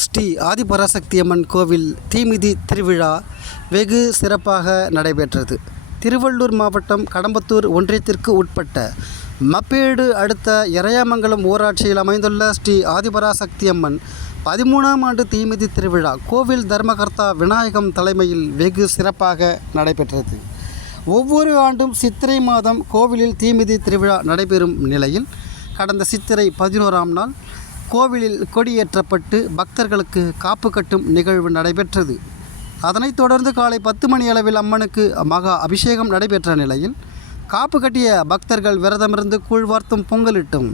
ஸ்ரீ ஆதிபராசக்தியம்மன் கோவில் தீமிதி திருவிழா வெகு சிறப்பாக நடைபெற்றது. திருவள்ளூர் மாவட்டம் கடம்பத்தூர் ஒன்றியத்திற்கு உட்பட்ட மப்பேடு அடுத்த எறையாமங்கலம் ஊராட்சியில் அமைந்துள்ள ஸ்ரீ ஆதிபராசக்தியம்மன் 13ஆம் ஆண்டு தீமிதி திருவிழா கோவில் தர்மகர்த்தா விநாயகம் தலைமையில் வெகு சிறப்பாக நடைபெற்றது. ஒவ்வொரு ஆண்டும் சித்திரை மாதம் கோவிலில் தீமிதி திருவிழா நடைபெறும் நிலையில் கடந்த சித்திரை 11ஆம் நாள் கோவிலில் கொடியேற்றப்பட்டு பக்தர்களுக்கு காப்பு கட்டும் நிகழ்வு நடைபெற்றது. அதனைத் தொடர்ந்து காலை 10 மணி அளவில் அம்மனுக்கு மகா அபிஷேகம் நடைபெற்ற நிலையில் காப்பு கட்டிய பக்தர்கள் விரதமிருந்து கூழ்வார்த்தும் பொங்கலிட்டும்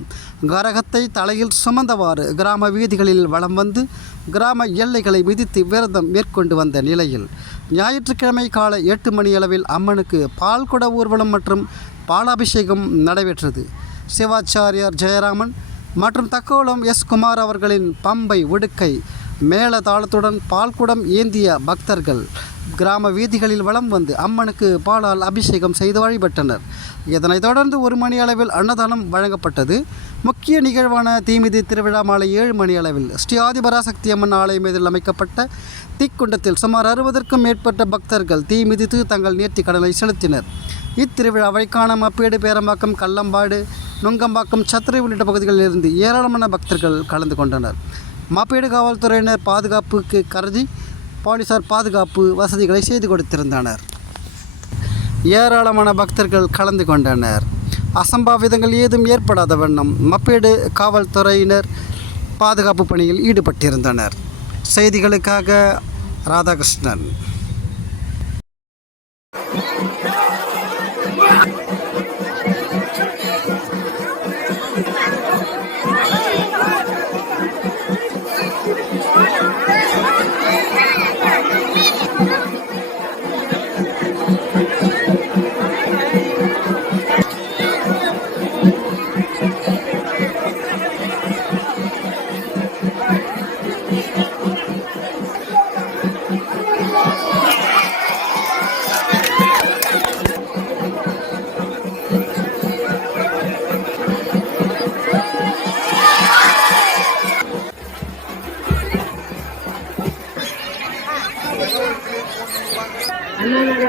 கரகத்தை தலையில் சுமந்தவாறு கிராம வீதிகளில் வலம் வந்து கிராம எல்லைகளை மிதித்து விரதம் மேற்கொண்டு வந்த நிலையில் ஞாயிற்றுக்கிழமை காலை 8 மணி அளவில் அம்மனுக்கு பால்குட ஊர்வலம் மற்றும் பாலாபிஷேகம் நடைபெற்றது. சிவாச்சாரியார் ஜெயராமன் மற்றும் தக்கோலம் எஸ். குமார் அவர்களின் பம்பை உடுக்கை மேள தாளத்துடன் பால்குடம் ஏந்திய பக்தர்கள் கிராம வீதிகளில் வலம் வந்து அம்மனுக்கு பாலால் அபிஷேகம் செய்து வழிபட்டனர். இதனைத் தொடர்ந்து 1 மணி அளவில் அன்னதானம் வழங்கப்பட்டது. முக்கிய நிகழ்வான தீமிதி திருவிழா மாலை 7 மணி அளவில் ஸ்ரீ ஆதிபராசக்தி அம்மன் ஆலயம் மீதில் அமைக்கப்பட்ட தீக்குண்டத்தில் சுமார் 60க்கும் மேற்பட்ட பக்தர்கள் தீ மிதித்து தங்கள் நேர்த்தி கடனை செலுத்தினர். இத்திருவிழாவை காண மப்பேடு, பேரம்பாக்கம், கல்லம்பாடு, நுங்கம்பாக்கம், சத்திரை உள்ளிட்ட பகுதிகளில் இருந்து ஏராளமான பக்தர்கள் கலந்து கொண்டனர். மப்பேடு காவல்துறையினர் பாதுகாப்புக்கு கருதி போலீசார் பாதுகாப்பு வசதிகளை செய்து கொடுத்திருந்தனர். ஏராளமான பக்தர்கள் கலந்து கொண்டனர். அசம்பாவிதங்கள் ஏதும் ஏற்படாத வண்ணம் மப்பேடு காவல்துறையினர் பாதுகாப்பு பணியில் ஈடுபட்டிருந்தனர். செய்திகளுக்காக ராதாகிருஷ்ணன். அண்ணா